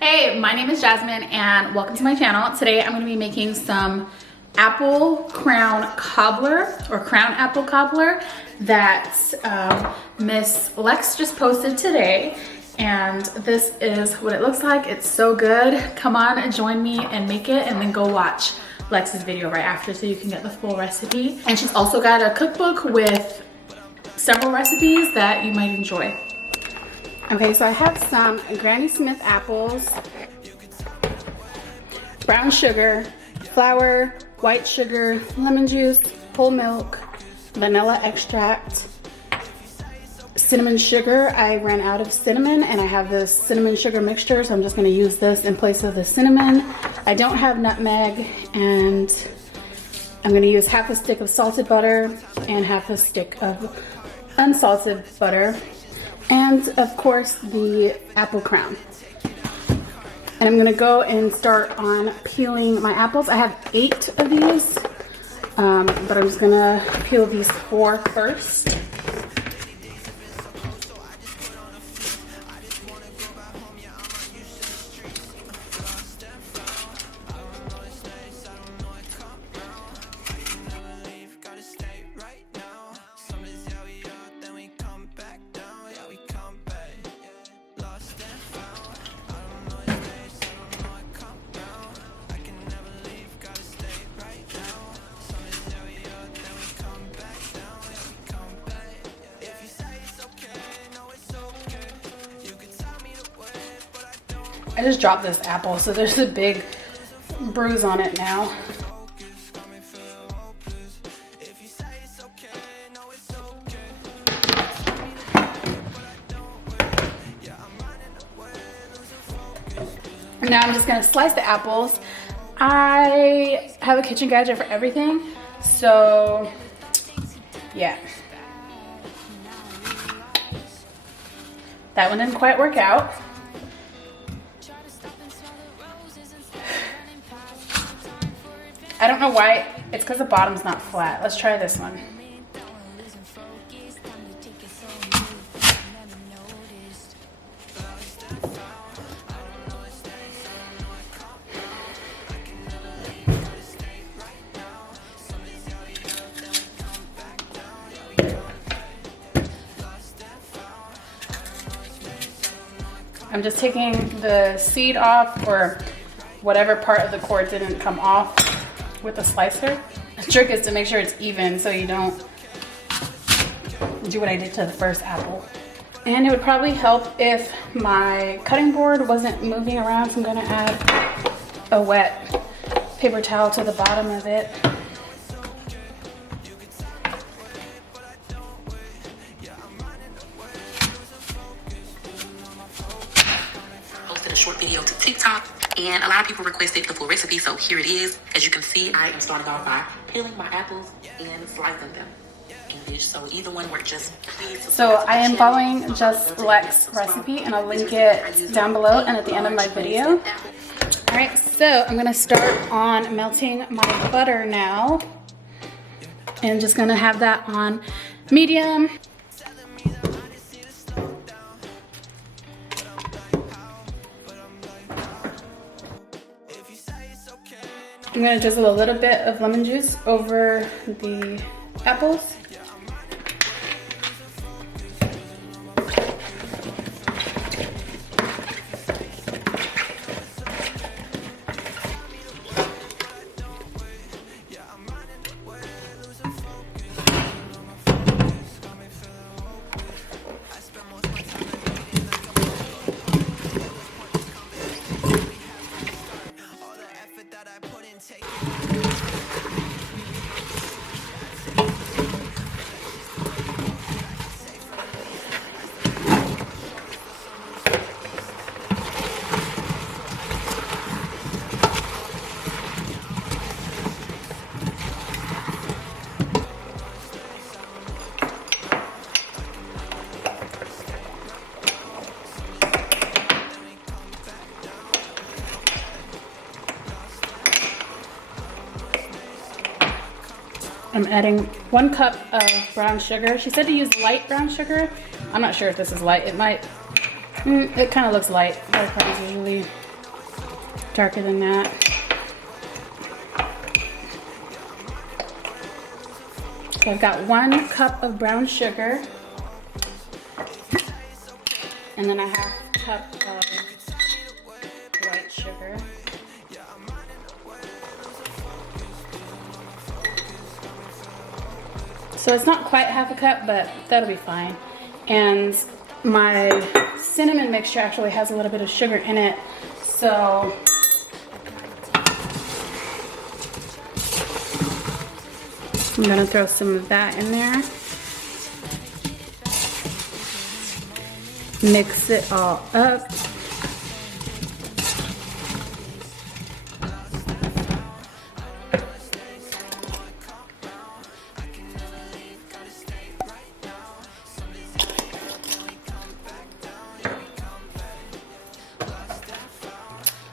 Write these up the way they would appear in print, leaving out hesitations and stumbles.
Hey, my name is Jasmine and welcome to my channel. Today I'm going to be making some apple crown cobbler or crown apple cobbler that Miss Lex just posted today. And this is what it looks like. It's so good. Come on and join me and make it, and then go watch Lex's video right after so you can get the full recipe. And she's also got a cookbook with several recipes that you might enjoy. Okay, so I have some Granny Smith apples, brown sugar, flour, white sugar, lemon juice, whole milk, vanilla extract, cinnamon sugar. I ran out of cinnamon and I have this cinnamon sugar mixture, so I'm just going to use this in place of the cinnamon. I don't have nutmeg, and I'm going to use half a stick of salted butter and half a stick of unsalted butter, and of course the apple crown. And I'm going to go and start on peeling my apples. I have 8 of these, but I'm just going to peel these 4 first. I just dropped this apple, so there's a big bruise on it now. And now I'm just gonna slice the apples. I have a kitchen gadget for everything, so yeah. That one didn't quite work out. I don't know why. It's because the bottom's not flat. Let's try this one. I'm just taking the seed off, or whatever part of the core didn't come off, with a slicer. The trick is to make sure it's even so you don't do what I did to the first apple. And it would probably help if my cutting board wasn't moving around, so I'm gonna add a wet paper towel to the bottom of it. Posted a short video to TikTok, and a lot of people requested the full recipe, so here it is. As you can see, I am starting off by peeling my apples and slicing them. English, so either one works. Just please. So I am following Justlexx recipe, and I'll link it down below and at the end of my video. All right, so I'm gonna start on melting my butter now, and just gonna have that on medium. I'm going to drizzle a little bit of lemon juice over the apples. I'm adding 1 cup of brown sugar. She said to use light brown sugar. I'm not sure if this is light. It might, it kind of looks light. Other party's usually darker than that. So I've got 1 cup of brown sugar, and then a 1/2 cup of white sugar. So it's not quite 1/2 cup, but that'll be fine. And my cinnamon mixture actually has a little bit of sugar in it, so I'm gonna throw some of that in there. Mix it all up.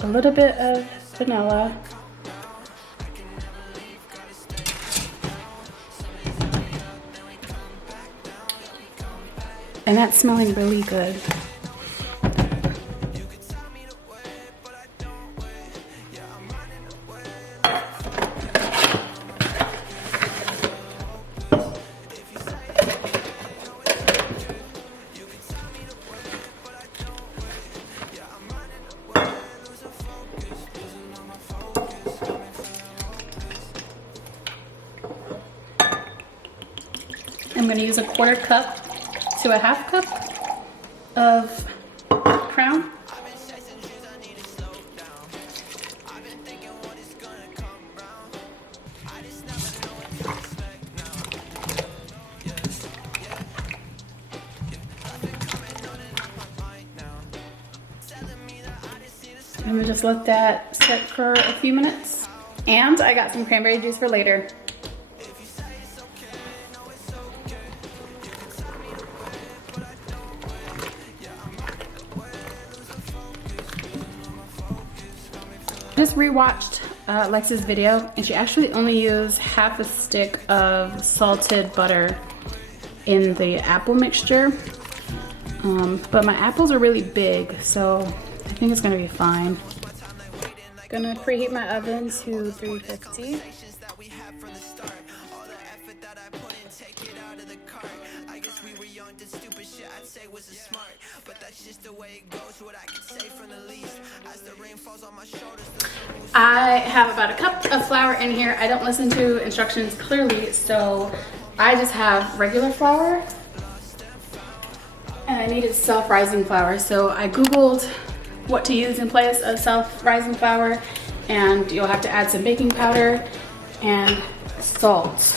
A little bit of vanilla. And that's smelling really good. I'm going to use a 1/4 cup to a 1/2 cup of Crown. And we just let that sit for a few minutes. And I got some cranberry juice for later. Just rewatched Lex's video, and she actually only used 1/2 stick of salted butter in the apple mixture. But my apples are really big, so I think it's gonna be fine. Gonna preheat my oven to 350. I have about 1 cup of flour in here. I don't listen to instructions clearly, so I just have regular flour. And I needed self-rising flour, so I Googled what to use in place of self-rising flour, and you'll have to add some baking powder and salt.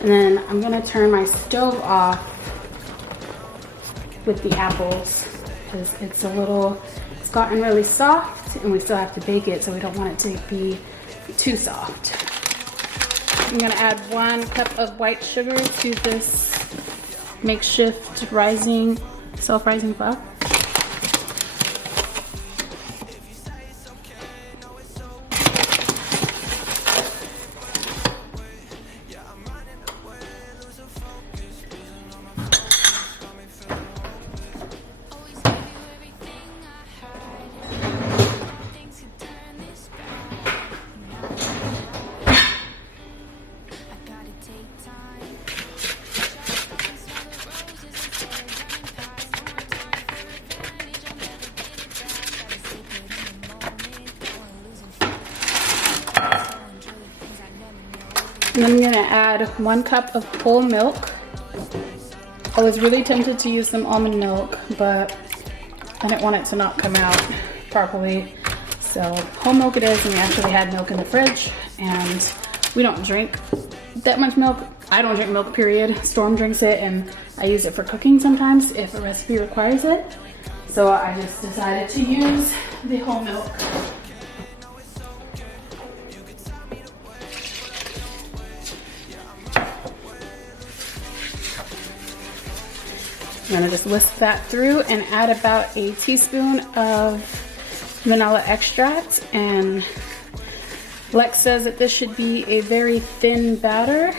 And then I'm gonna turn my stove off with the apples because it's gotten really soft, and we still have to bake it, so we don't want it to be too soft. I'm gonna add 1 cup of white sugar to this makeshift self-rising flour. And I'm gonna add 1 cup of whole milk. I was really tempted to use some almond milk, but I didn't want it to not come out properly. So whole milk it is, and we actually had milk in the fridge, and we don't drink that much milk. I don't drink milk, period. Storm drinks it, and I use it for cooking sometimes if a recipe requires it. So I just decided to use the whole milk. I'm gonna just whisk that through and add about a teaspoon of vanilla extract. And Lex says that this should be a very thin batter.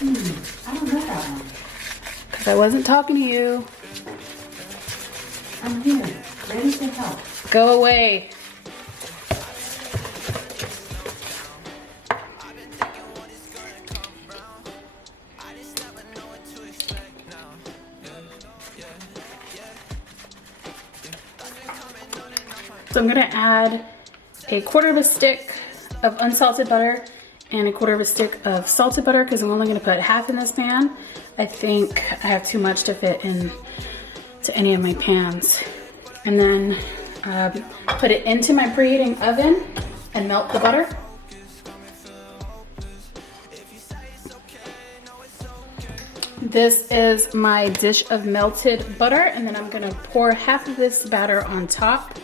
I don't know that one. I wasn't talking to you. I'm here, ready to help. Go away. So I'm gonna add a 1/4 of a stick of unsalted butter and a 1/4 of a stick of salted butter because I'm only gonna put half in this pan. I think I have too much to fit in to any of my pans. And then put it into my preheating oven and melt the butter. This is my dish of melted butter, and then I'm gonna pour half of this batter on top.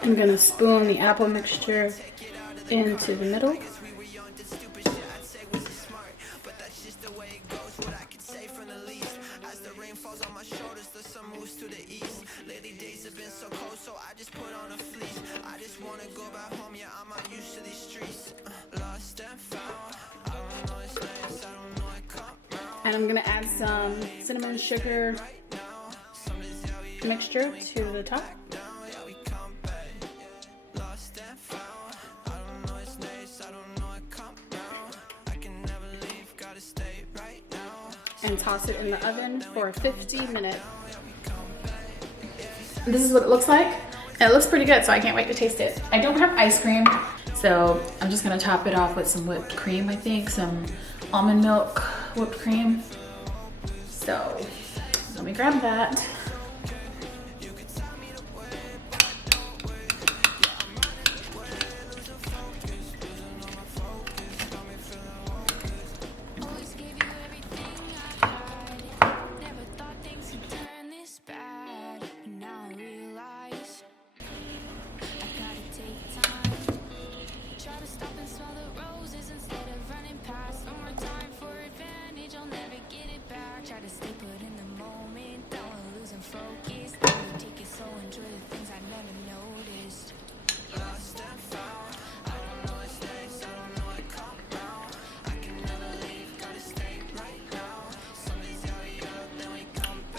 I'm gonna spoon the apple mixture into the middle. And I'm gonna add some cinnamon sugar mixture to the top. And toss it in the oven for 50 minutes. This is what it looks like. And it looks pretty good, so I can't wait to taste it. I don't have ice cream, so I'm just gonna top it off with some whipped cream, I think, some almond milk whipped cream. So let me grab that.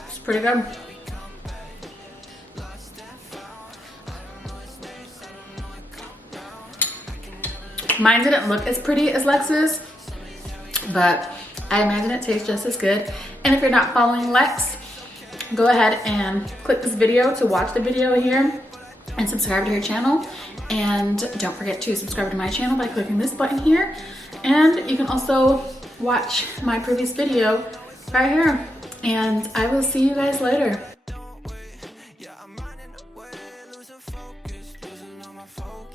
It's pretty good. Mine didn't look as pretty as Lex's, but I imagine it tastes just as good. And if you're not following Lex, go ahead and click this video to watch the video here and subscribe to her channel. And don't forget to subscribe to my channel by clicking this button here. And you can also watch my previous video right here. And I will see you guys later.